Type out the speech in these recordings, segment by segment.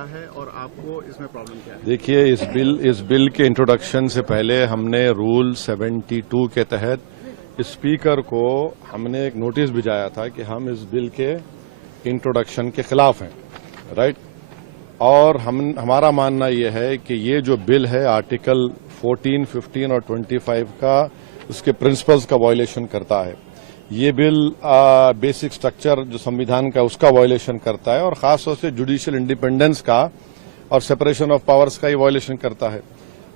کیا ہے اور آپ کو اس میں پرابلم کیا ہے؟ دیکھیے اس بل کے انٹروڈکشن سے پہلے ہم نے رول 72 کے تحت اسپیکر کو ہم نے ایک نوٹس بھیجایا تھا کہ ہم اس بل کے انٹروڈکشن کے خلاف ہیں، رائٹ؟ اور ہمارا ماننا یہ ہے کہ یہ جو بل ہے آرٹیکل 14, 15 اور 25 کا اس کے پرنسپلز کا وائلیشن کرتا ہے۔ یہ بل بیسک سٹرکچر جو سمویدھان کا اس کا وائلیشن کرتا ہے اور خاص طور سے جوڈیشل انڈیپینڈنس کا اور سپریشن آف پاورز کا یہ وائلیشن کرتا ہے۔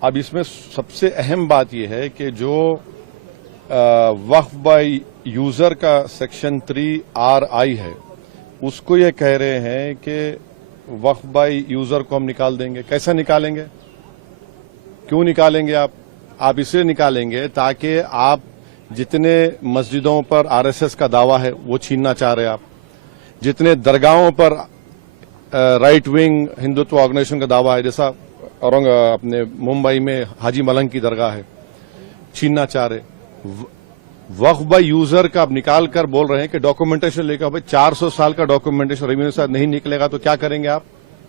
اب اس میں سب سے اہم بات یہ ہے کہ جو وقف بائی یوزر کا سیکشن 3RI ہے اس کو یہ کہہ رہے ہیں کہ وقف بائی یوزر کو ہم نکال دیں گے۔ کیسا نکالیں گے؟ کیوں نکالیں گے آپ اسے نکالیں گے تاکہ آپ جتنے مسجدوں پر RSS کا دعویٰ ہے وہ چھیننا چاہ رہے آپ، جتنے درگاہوں پر رائٹ ونگ ہندوتو آرگنائزیشن کا دعویٰ ہے، جیسا اپنے ممبئی میں حاجی ملنگ کی درگاہ ہے، چھیننا چاہ رہے۔ وقف بائی یوزر کا اب نکال کر بول رہے ہیں کہ ڈاکومنٹیشن لے کر 400 سال کا ڈاکومنٹیشن ریونیو سے نہیں نکلے گا تو کیا کریں گے آپ؟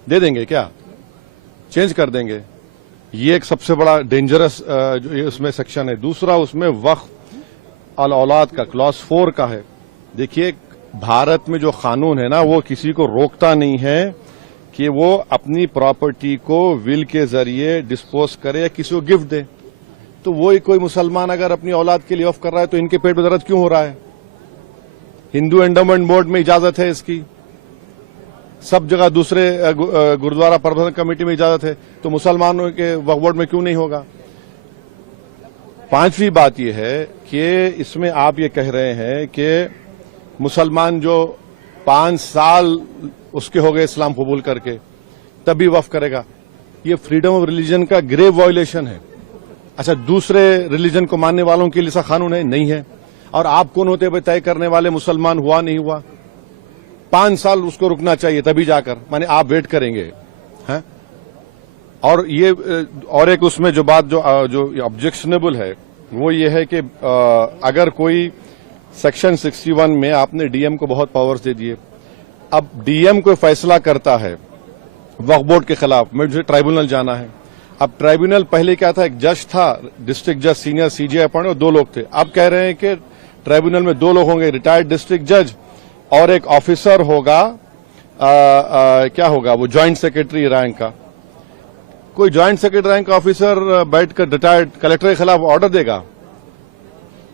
دے دیں گے کیا؟ چینج کر دیں گے؟ یہ ایک سب سے بڑا ڈینجرس اس میں سیکشن ہے۔ دوسرا اس میں وقف الاولاد کا کلاس 4 کا ہے۔ دیکھیے بھارت میں جو قانون ہے نا وہ کسی کو روکتا نہیں ہے کہ وہ اپنی پراپرٹی کو ول کے ذریعے ڈسپوز کرے یا کسی کو گفٹ دے۔ تو وہی کوئی مسلمان اگر اپنی اولاد کے لیے آف کر رہا ہے تو ان کے پیٹ میں درد کیوں ہو رہا ہے؟ ہندو انڈومنٹ بورڈ میں اجازت ہے اس کی، سب جگہ دوسرے گردوارہ پربندھن کمیٹی میں اجازت ہے، تو مسلمانوں کے وقف بورڈ میں کیوں نہیں ہوگا؟ پانچویں بات یہ ہے کہ اس میں آپ یہ کہہ رہے ہیں کہ مسلمان جو 5 سال اس کے ہو گئے اسلام قبول کر کے تبھی وقف کرے گا، یہ فریڈم آف ریلیجن کا گریو وائلیشن ہے۔ اچھا دوسرے ریلیجن کو ماننے والوں کے لیے ایسا قانون ہے؟ نہیں ہے۔ اور آپ کون ہوتے ہوئے طے کرنے والے مسلمان ہوا نہیں ہوا؟ 5 سال اس کو رکنا چاہیے تبھی جا کر، مانے آپ ویٹ کریں گے؟ اور یہ اور ایک اس میں جو بات جو آبجیکشنیبل ہے وہ یہ ہے کہ اگر کوئی سیکشن 61 میں آپ نے ڈی ایم کو بہت پاورز دے دیے، اب ڈی ایم کوئی فیصلہ کرتا ہے وقف بورڈ کے خلاف، مجھے ٹرائبونل جانا ہے۔ اب ٹرائبونل پہلے کیا تھا، ایک جج تھا، ڈسٹرکٹ جج سینئر CJ اپوائنٹ، اور 2 لوگ تھے۔ اب کہہ رہے ہیں کہ ٹرائبونل میں 2 لوگ ہوں گے، ریٹائرڈ ڈسٹرکٹ جج اور ایک آفیسر ہوگا، کیا ہوگا وہ جوائنٹ سیکرٹری رینک کا۔ کوئی جوائنٹ سیکرٹری رینک کا آفیسر بیٹھ کر ریٹائرڈ کلیکٹر کے خلاف آرڈر دے گا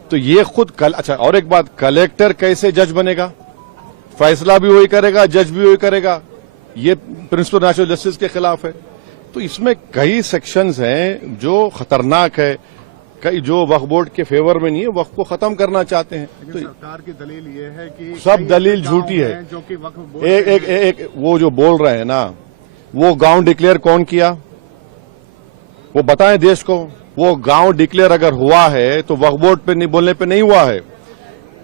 تو یہ خود اچھا اور ایک بات، کلیکٹر کیسے جج بنے گا؟ فیصلہ بھی وہی کرے گا، جج بھی وہی کرے گا، یہ پرنسپل نیچرل جسٹس کے خلاف ہے۔ تو اس میں کئی سیکشنز ہیں جو خطرناک ہے، کئی جو وقف بورڈ کے فیور میں نہیں ہے، وقف کو ختم کرنا چاہتے ہیں۔ تو سرکار کی دلیل یہ ہے کہ سب دلیل جھوٹی ہے۔ جو کہ وقف بورڈ ایک وہ جو بول رہے ہیں نا، وہ گاؤں ڈکلیئر کون کیا؟ وہ بتائیں دیش کو۔ وہ گاؤں ڈکلیئر اگر ہوا ہے تو وقف بورڈ پہ بولنے پہ نہیں ہوا ہے،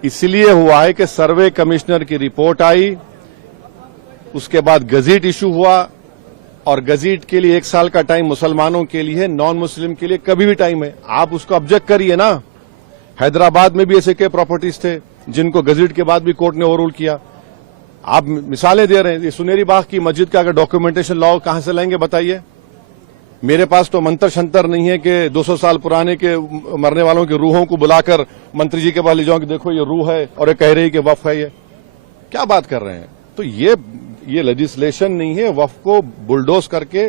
اس لیے ہوا ہے کہ سروے کمشنر کی رپورٹ آئی، اس کے بعد گزٹ ایشو ہوا، اور گزٹ کے لیے 1 سال کا ٹائم مسلمانوں کے لیے ہے، نان مسلم کے لیے کبھی بھی ٹائم ہے۔ آپ اس کو آبجیکٹ کریے نا۔ حیدرآباد میں بھی ایسے کے پراپرٹیز تھے جن کو گزٹ کے بعد بھی کورٹ نے اوور رول کیا۔ آپ مثالیں دے رہے ہیں، یہ سنیری باغ کی مسجد کا اگر ڈاکومنٹیشن لاؤ کہاں سے لائیں گے بتائیے؟ میرے پاس تو منتر شنتر نہیں ہے کہ 200 سال پرانے کے مرنے والوں کی روحوں کو بلا کر منتری جی کے پاس لے جاؤں کہ دیکھو یہ روح ہے اور یہ کہہ رہی کہ وقف ہے۔ یہ کیا بات کر رہے ہیں؟ تو یہ لیجسلیشن نہیں ہے، وقف کو بلڈوز کر کے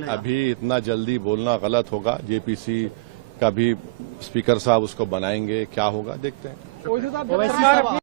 گا؟ ابھی اتنا جلدی بولنا غلط ہوگا۔ JPC کا بھی اسپیکر صاحب اس کو بنائیں گے، کیا ہوگا دیکھتے ہیں۔